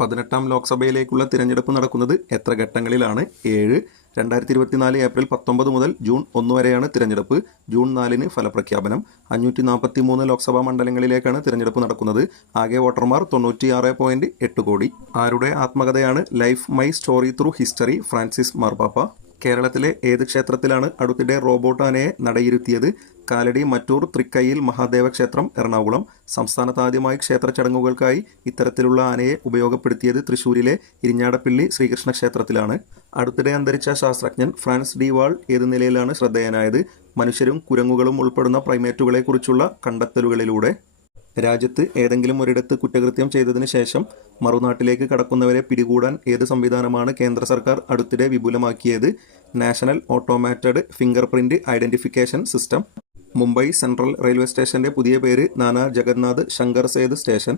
18ാം ലോക്സഭയിലേക്കുള്ള തിരഞ്ഞെടുപ്പ് നടക്കുന്നത് എത്ര ഘട്ടങ്ങളിലാണ്? 7. 2024 ഏപ്രിൽ 19 മുതൽ ജൂൺ 1 വരെയാണ് തിരഞ്ഞെടുപ്പ്. ജൂൺ 4-ന് ഫലപ്രഖ്യാപനം. 543 ലോക്സഭാ മണ്ഡലങ്ങളിലേക്കാണ് തിരഞ്ഞെടുപ്പ് നടക്കുന്നത്. ആകെ വോട്ടർമാർ 96.8 കോടി. ആരുടെ ആത്മകഥയാണ് life my story through history? Francis മാർപ്പാപ്പ. കേരളത്തിലെ ഏത് ക്ഷേത്രത്തിലാണ് അടുത്തിടെ റോബോട്ട് ആനയെ നടയിരുത്തിയത്? കാലടി മറ്റൂർ തൃക്കയ്യിൽ മഹാദേവ ക്ഷേത്രം, എറണാകുളം. സംസ്ഥാനത്ത് ആദ്യമായി ക്ഷേത്ര ചടങ്ങുകൾക്കായി ഇത്തരത്തിലുള്ള ആനയെ ഉപയോഗപ്പെടുത്തിയത് തൃശ്ശൂരിലെ ഇരിഞ്ഞാടപ്പിള്ളി ശ്രീകൃഷ്ണ ക്ഷേത്രത്തിലാണ്. അടുത്തിടെ അന്തരിച്ച ശാസ്ത്രജ്ഞൻ ഫ്രാൻസ് ഡി വാൾ ഏത് നിലയിലാണ് ശ്രദ്ധേയനായത്? മനുഷ്യരും കുരങ്ങുകളും ഉൾപ്പെടുന്ന പ്രൈമേറ്റുകളെക്കുറിച്ചുള്ള കണ്ടെത്തലുകളിലൂടെ. രാജ്യത്ത് ഏതെങ്കിലും ഒരിടത്ത് കുറ്റകൃത്യം ചെയ്തതിനു ശേഷം മറുനാട്ടിലേക്ക് കടക്കുന്നവരെ പിടികൂടാൻ ഏത് സംവിധാനമാണ് കേന്ദ്ര സർക്കാർ അടുത്തിടെ വിപുലമാക്കിയത്? National automated fingerprint identification system. Mumbai central railway സ്റ്റേഷന്റെ പുതിയ പേര് നാനാ ജഗന്നാഥ് ശങ്കർ സേത് സ്റ്റേഷൻ.